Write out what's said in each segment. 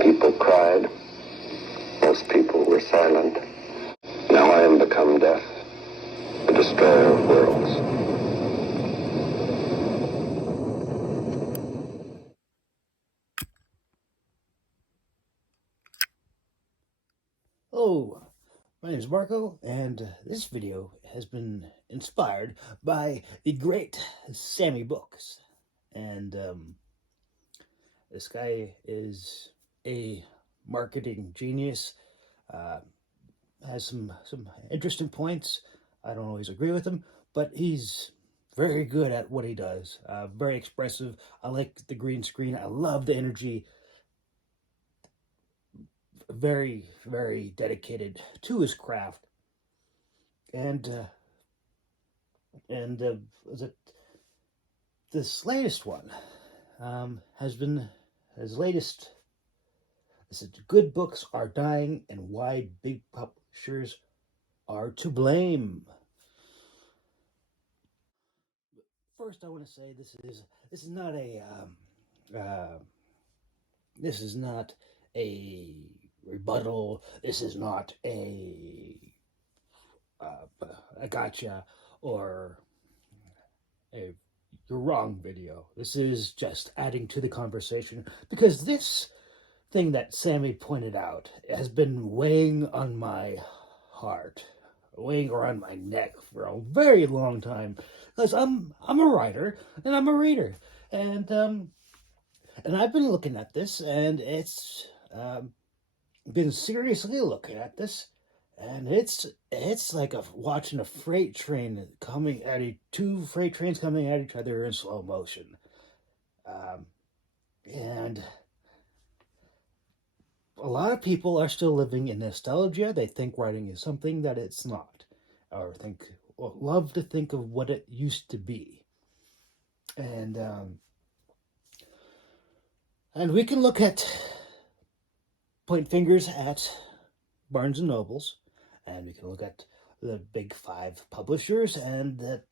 people cried. Most people were silent. Now I am become death, the destroyer of worlds. Hello, my name is Marco, and this video has been inspired by the great Sami Books. And this guy is a marketing genius, has some interesting points. I don't always agree with him, but he's very good at what he does, very expressive. I like the green screen. I love the energy. Very, very dedicated to his craft, and this latest one has been his latest. This is Good Books Are Dying and Why Big Publishers Are to Blame. First, I want to say this is not a this is not a rebuttal. This is not a gotcha or a you're wrong video. This is just adding to the conversation, because this thing that Sami pointed out has been weighing on my heart, weighing around my neck for a very long time, because I'm a writer and I'm a reader, and I've been looking at this, and it's been seriously looking at this, and it's like watching a freight train coming at two freight trains coming at each other in slow motion, and a lot of people are still living in nostalgia. They think writing is something that it's not, or love to think of what it used to be, and we can point fingers at Barnes and Nobles, and we can look at the big five publishers, and that,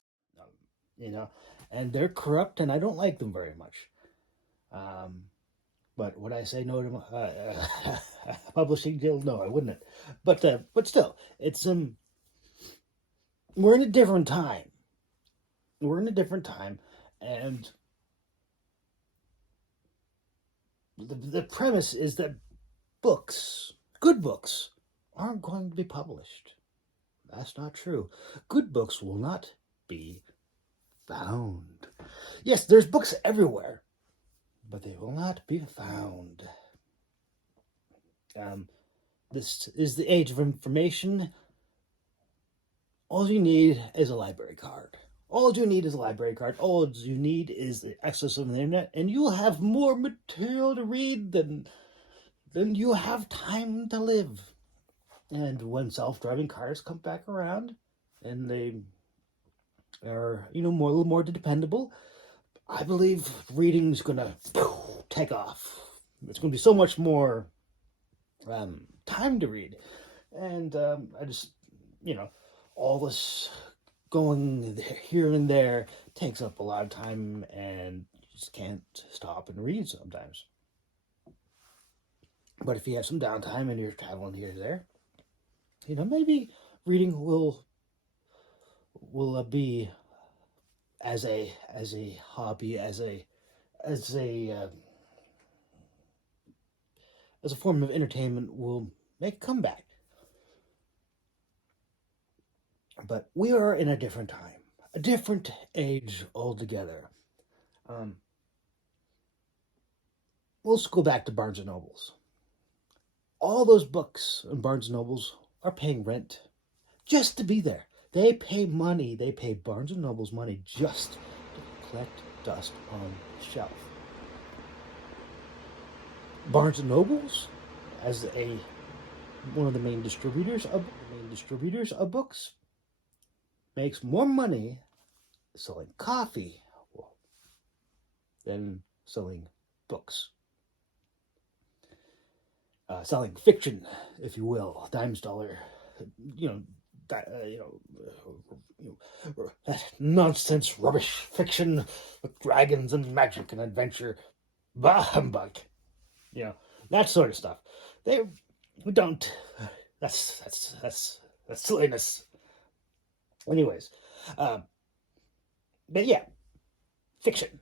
and they're corrupt, and I don't like them very much. But would I say no to publishing deal? No, I wouldn't. But still, it's we're in a different time. We're in a different time, and the premise is that good books, aren't going to be published. That's not true. Good books will not be found. Yes, there's books everywhere, but they will not be found. This is the age of information. All you need is a library card. All you need is a library card. All you need is the access of the internet, and you'll have more material to read than you have time to live. And when self-driving cars come back around, and they are, a little more dependable, I believe reading's gonna take off. It's gonna be so much more time to read, and I just, all this going here and there takes up a lot of time, and you just can't stop and read sometimes. But if you have some downtime and you're traveling here and there, maybe reading will be as a hobby, as a form of entertainment, will make a comeback. But we are in a different time, a different age altogether. Let's go back to Barnes and Nobles. All those books in Barnes and Nobles are paying rent just to be there. They pay money. They pay Barnes and Noble's money just to collect dust on the shelf. Barnes and Nobles, as one of the main distributors of books, makes more money selling coffee than selling books. Selling fiction, if you will, dimes dollar, that nonsense, rubbish fiction with dragons and magic and adventure, bah humbug. that sort of stuff. They we don't. That's silliness. Anyways, uh, but yeah, fiction.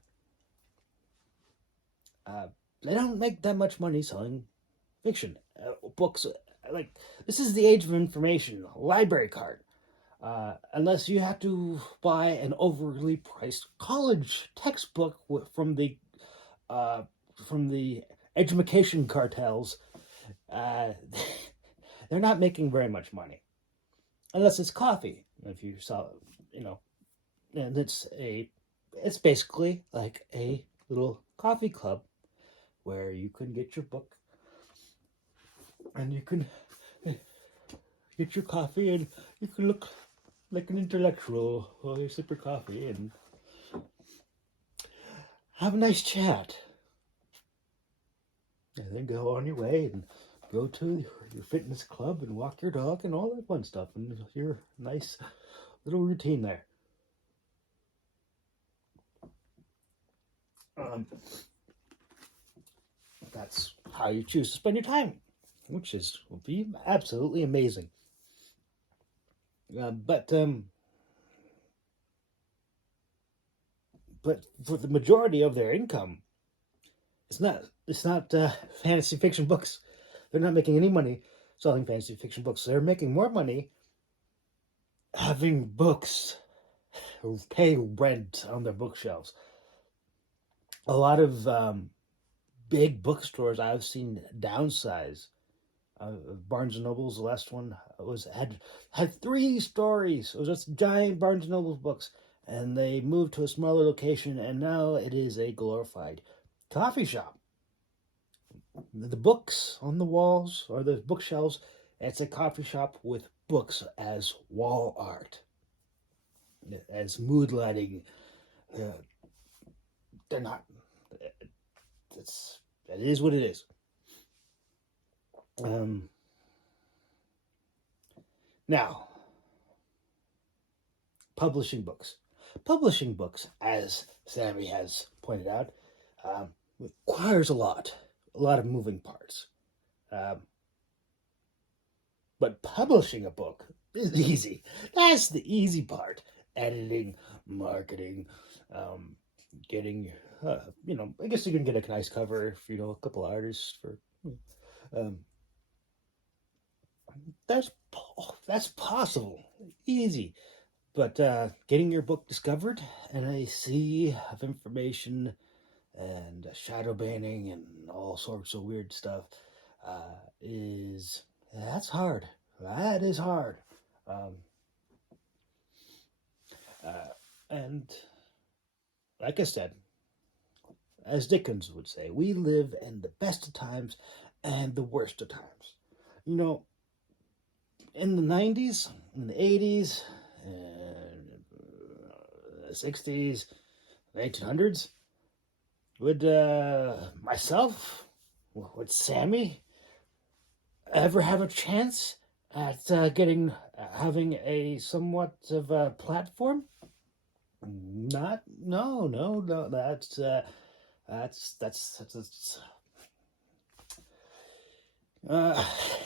Uh, they don't make that much money selling fiction books. Like this is the age of information. Library card. Unless you have to buy an overly priced college textbook uh, from the education cartels, uh, they're not making very much money. Unless it's coffee. If you saw, you know, and it's basically like a little coffee club where you can get your book and you can get your coffee and you can look like an intellectual while you sip your coffee and have a nice chat. And then go on your way and go to your fitness club and walk your dog and all that fun stuff and your nice little routine there. That's how you choose to spend your time, which will be absolutely amazing. But for the majority of their income, it's not fantasy fiction books. They're not making any money selling fantasy fiction books. They're making more money having books pay rent on their bookshelves. A lot of big bookstores I've seen downsize. Barnes and Noble's, the last one had 3 stories. It was just giant Barnes and Noble books, and they moved to a smaller location, and now it is a glorified coffee shop. The books on the walls or the bookshelves, it's a coffee shop with books as wall art, as mood lighting. They're not. It is what it is. Now, publishing books. Publishing books, as Sami has pointed out, requires a lot of moving parts. But publishing a book is easy. That's the easy part. Editing, marketing, getting, I guess you can get a nice cover if you know a couple artists for. That's possible, easy. But getting your book discovered in a sea of information and shadow banning and all sorts of weird stuff that's hard. That is hard. And like I said, as Dickens would say, we live in the best of times and the worst of times. You know, in the 90s, in the 80s, and the 60s, the 1800s, would Sami ever have a chance at having a somewhat of a platform? Not, no. That's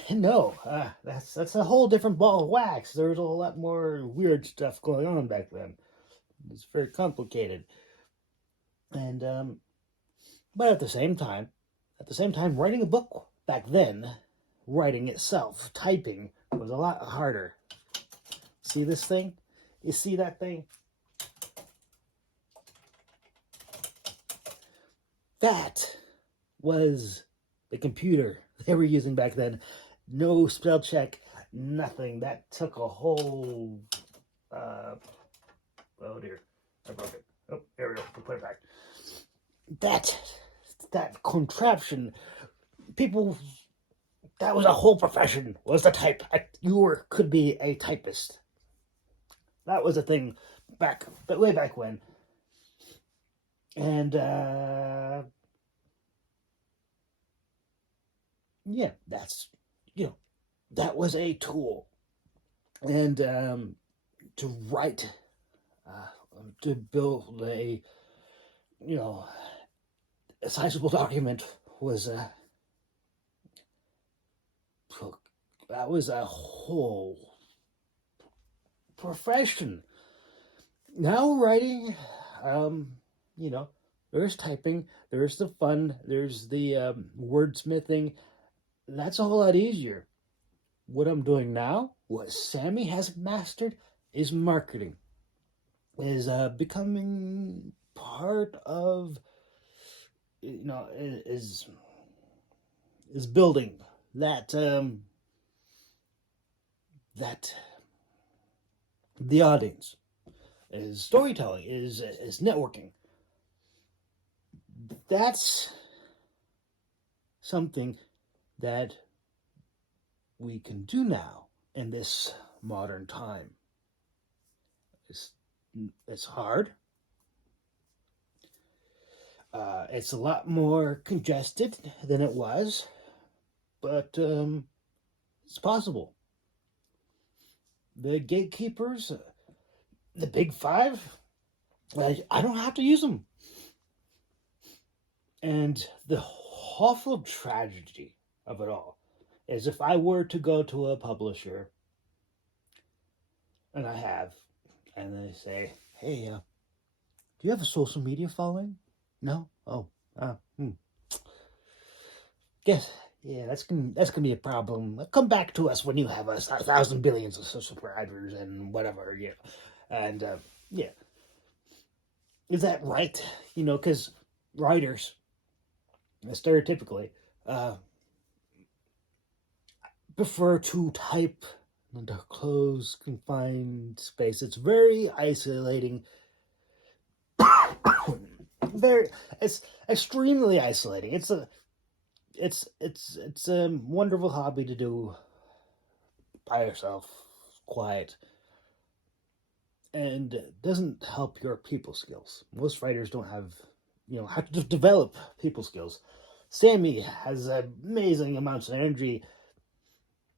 no. That's a whole different ball of wax. There was a lot more weird stuff going on back then. It's very complicated, and but at the same time, writing a book back then, writing itself, typing was a lot harder. See this thing? You see that thing? That was the computer they were using back then. No spell check, nothing. That took a whole. Oh dear, I broke it. Oh, there we go. We'll put it back. That contraption, people. That was a whole profession. Was the type could be a typist. That was a thing way back when. And yeah, that was a tool. And to write, to build a sizable document was that was a whole profession. Now writing, you know, there's typing, there's the fun, there's the wordsmithing. That's a whole lot easier. What I'm doing now, what Sami has mastered, is marketing. Is becoming part of, is building that that the audience, is storytelling, is networking. That's something that we can do now in this modern time. It's hard. It's a lot more congested than it was, but it's possible. The gatekeepers, the big five, I don't have to use them. And the awful tragedy of it all is if I were to go to a publisher, and I have, and they say, hey, do you have a social media following? No? Oh, guess, yeah, that's gonna be a problem. Come back to us when you have 1,000 billions of subscribers and whatever, yeah. And, yeah. Is that right? Because writers, stereotypically, prefer to type in a closed, confined space. It's very isolating. It's extremely isolating. It's a wonderful hobby to do by yourself, quiet, and doesn't help your people skills. Most writers don't have, how to develop people skills. Sami has amazing amounts of energy,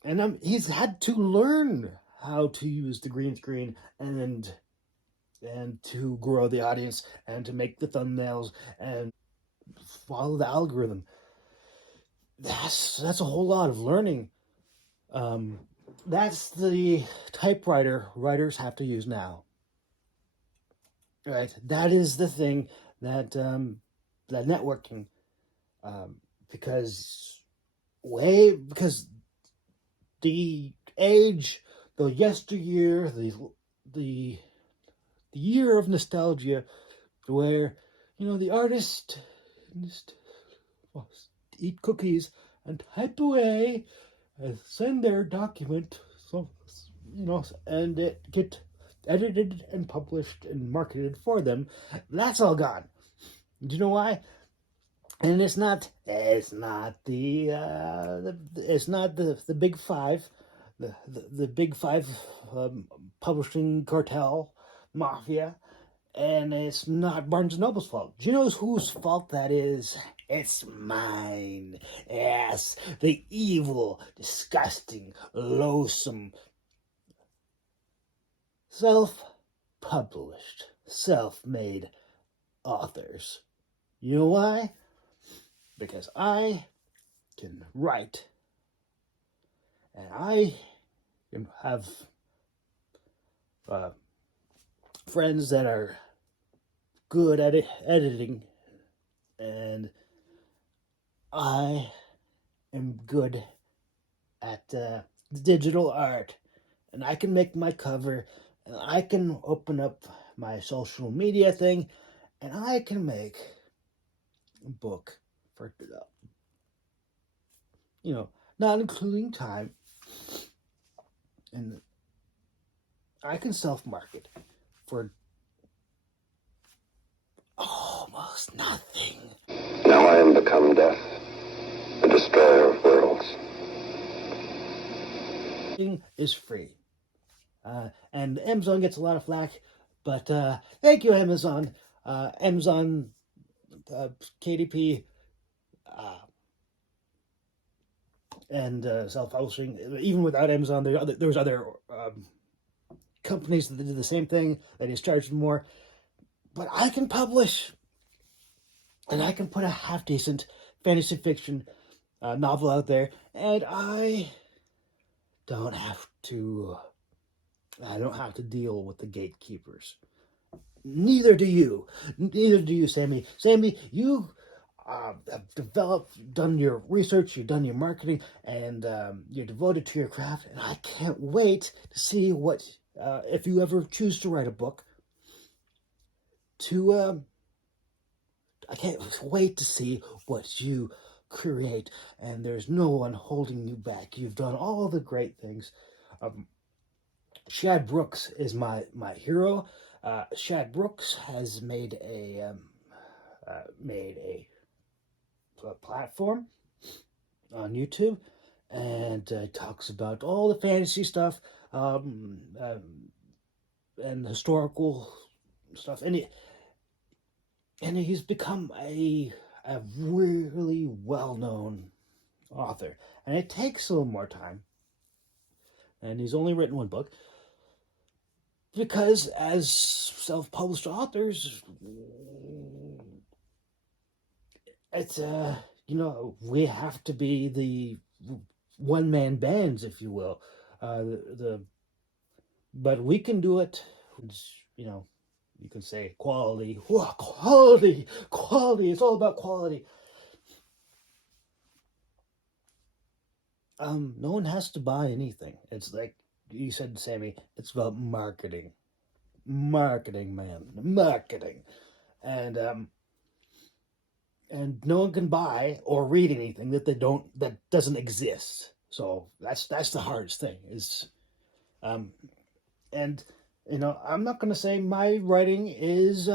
and he's had to learn how to use the green screen and to grow the audience and to make the thumbnails and follow the algorithm. That's a whole lot of learning. That's the typewriter writers have to use now. Right, that is the thing that that networking, because the age, the yesteryear, the year of nostalgia, where the artist just eat cookies and type away and send their document, so and it get edited and published and marketed for them. That's all gone. Do you know why? And it's not the big five, the big five publishing cartel mafia, and it's not Barnes and Noble's fault. Do you know whose fault that is? It's mine. Yes, the evil, disgusting, loathsome, self-published, self-made authors. You know why? Because I can write, and I can have friends that are good at editing, and I am good at digital art, and I can make my cover, and I can open up my social media thing, and I can make a book for, not including time, and I can self-market for almost nothing. Now I am become death, the destroyer of worlds. Is free. And Amazon gets a lot of flack, but thank you, Amazon. Amazon, KDP, and self-publishing. Even without Amazon, there's other companies that did the same thing that is charging more. But I can publish, and I can put a half-decent fantasy fiction novel out there, and I don't have to. I don't have to deal with the gatekeepers. Neither do you. Neither do you, Sammy. Sammy, you have developed, done your research, you've done your marketing, and you're devoted to your craft. And I can't wait to see what, if you ever choose to write a book, to I can't wait to see what you create. And there's no one holding you back. You've done all the great things. Um, Shad Brooks is my hero. Shad Brooks has made a platform on YouTube, and talks about all the fantasy stuff, um, um, and historical stuff, and he's become a really well known author, and it takes a little more time, and he's only written one book because as self-published authors, it's we have to be the one-man bands, if you will. The But we can do it. You know, you can say quality. Whoa, quality, quality. It's all about quality. No one has to buy anything. It's like you said, Sammy. It's about marketing, marketing, man, marketing, and no one can buy or read anything that doesn't exist. So that's the hardest thing is, um, and I'm not going to say my writing is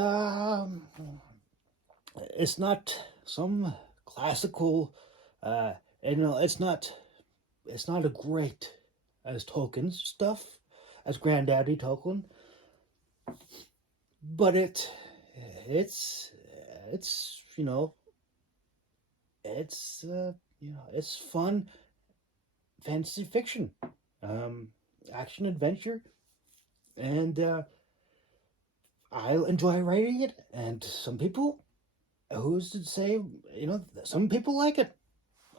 it's not some classical, uh, it's not a great as Tolkien's stuff, as Granddaddy Tolkien, but it's it's it's fun fantasy fiction, um, action adventure, and I enjoy writing it. And some people, who's to say, some people like it.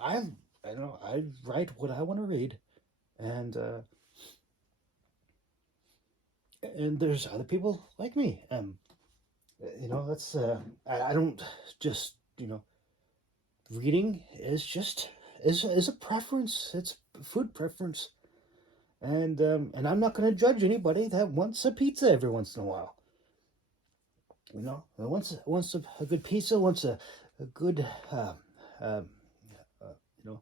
I I write what I want to read, and there's other people like me. That's I don't just reading is a preference. It's food preference, and I'm not going to judge anybody that wants a pizza every once in a while. Wants a good pizza, wants a good uh, you know,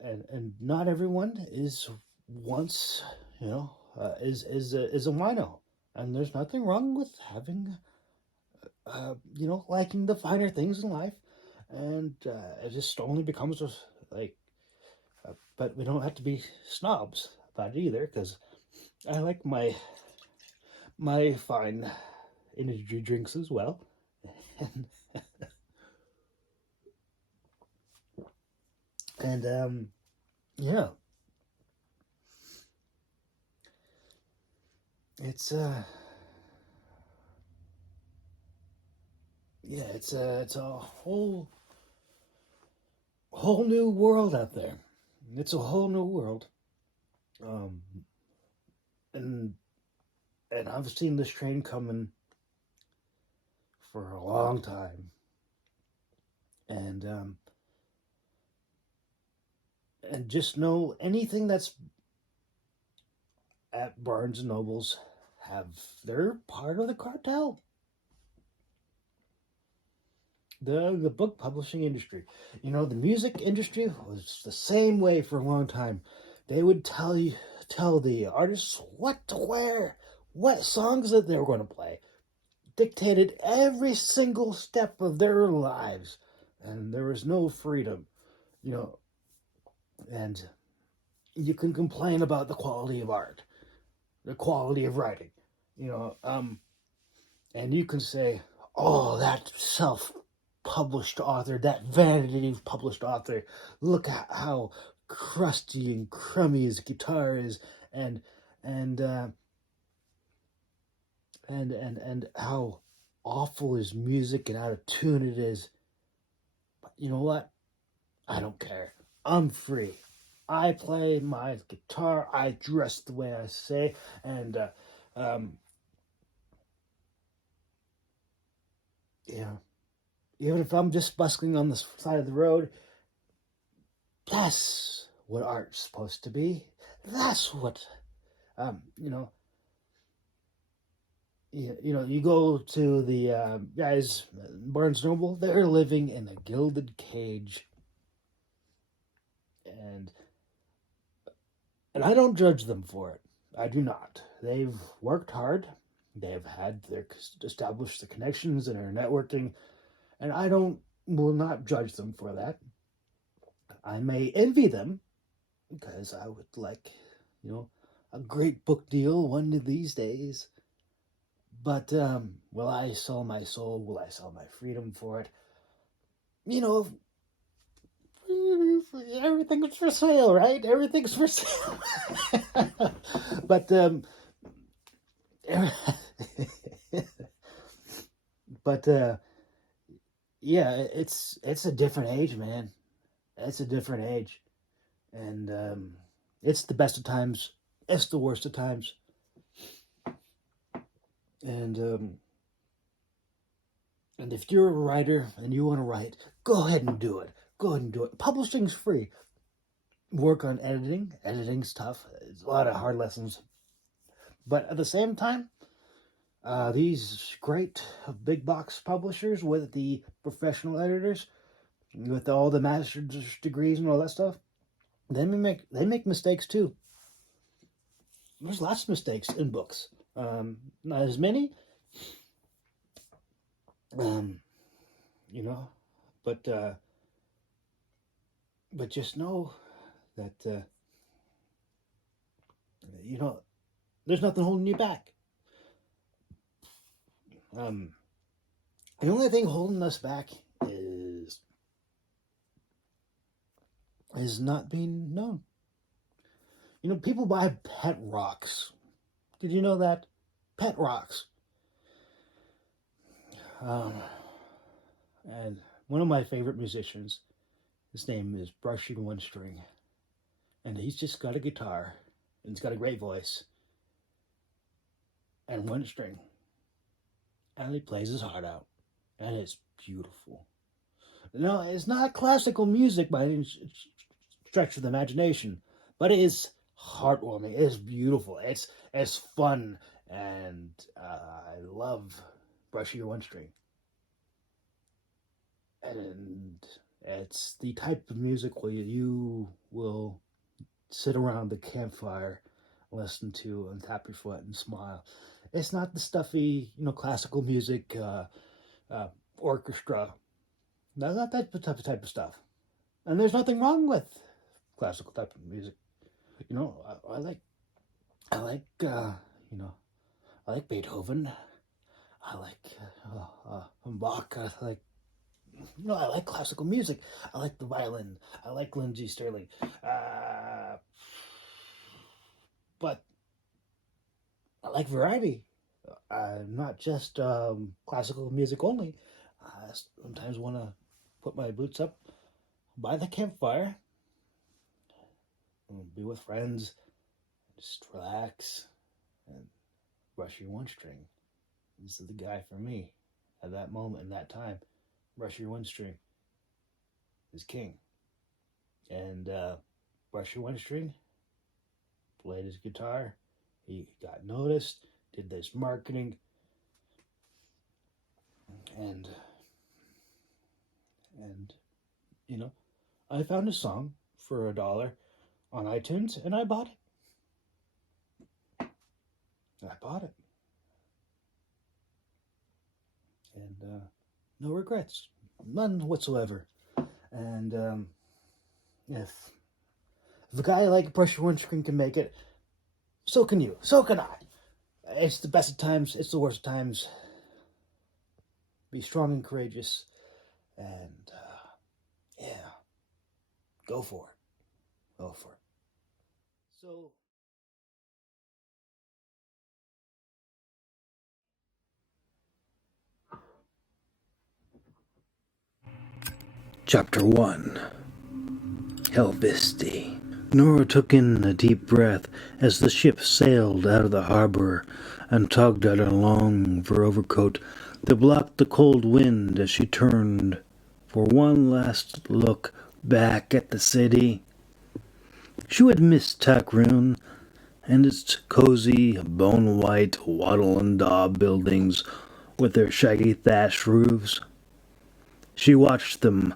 and not everyone is wants is a wino, and there's nothing wrong with having liking the finer things in life, and it just only becomes like, but we don't have to be snobs about it either, because I like my fine energy drinks as well, and and yeah, it's yeah, it's a whole new world out there. It's a whole new world, um, and I've seen this train coming for a long time, and just know anything that's at Barnes and Nobles have they're part of the cartel. The book publishing industry, the music industry was the same way for a long time. They would tell the artists what to wear, what songs that they were going to play, dictated every single step of their lives, and there was no freedom, you know. And you can complain about the quality of art, the quality of writing, you know, and you can say, "Oh, that self-published author, that vanity published author, look at how crusty and crummy his guitar is, and and uh, and how awful his music and out of tune it is." But you know what? I don't care. I'm free. I play my guitar. I dress the way I say, and um, yeah, even if I'm just busking on the side of the road, that's what art's supposed to be. That's what you know. You go to the guys, Barnes Noble. They're living in a gilded cage, and I don't judge them for it. I do not. They've worked hard. They've had their established the connections and their networking, and I don't will not judge them for that. I may envy them because I would like, you know, a great book deal one of these days. But will I sell my soul? Will I sell my freedom for it? You know, everything's for sale, right? Everything's for sale. But but yeah, it's a different age, man. It's a different age, and it's the best of times. It's the worst of times, and if you're a writer and you want to write, go ahead and do it. Go ahead and do it. Publishing's free. Work on editing. Editing's tough. It's a lot of hard lessons, but at the same time, these great big box publishers with the professional editors, with all the master's degrees and all that stuff, they make mistakes too. There's lots of mistakes in books. Not as many, um, you know, but just know that you know there's nothing holding you back. Um, the only thing holding us back is not being known. People buy pet rocks. Did you know that? Pet rocks. And one of my favorite musicians, his name is Brushing One String, and he's just got a guitar, and he's got a great voice, and one string, and he plays his heart out, and it's beautiful. No, it's not classical music by any stretch of the imagination, but it is heartwarming. It is beautiful. It's fun, and I love Brushing Your One String. And it's the type of music where you will sit around the campfire, listen to, and tap your foot and smile. It's not the stuffy, classical music, orchestra. Not that type of stuff. And there's nothing wrong with classical type of music. I like, I like, I like Beethoven. I like Bach. I like classical music. I like the violin. I like Lindsey Sterling. But I like variety. Not just classical music only. I sometimes want to put my boots up by the campfire, and be with friends, just relax, and brush your one string. This is the guy for me at that moment in that time. Brush Your One String is king. And Brush Your One String played his guitar. He got noticed, did this marketing, and I found a song for $1 on iTunes, and I bought it. And no regrets, none whatsoever. And if a guy like Brush Your One String can make it, so can you. So can I. It's the best of times. It's the worst of times. Be strong and courageous, and yeah, go for it. Go for it. So, Chapter 1, Helvisti. Nora took in a deep breath as the ship sailed out of the harbor and tugged at her long fur overcoat that blocked the cold wind as she turned for one last look back at the city. She would miss Takroon and its cozy, bone-white wattle and daub buildings with their shaggy thatched roofs. She watched them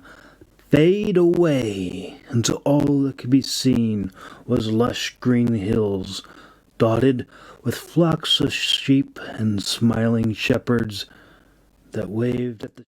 fade away until all that could be seen was lush green hills dotted with flocks of sheep and smiling shepherds that waved at the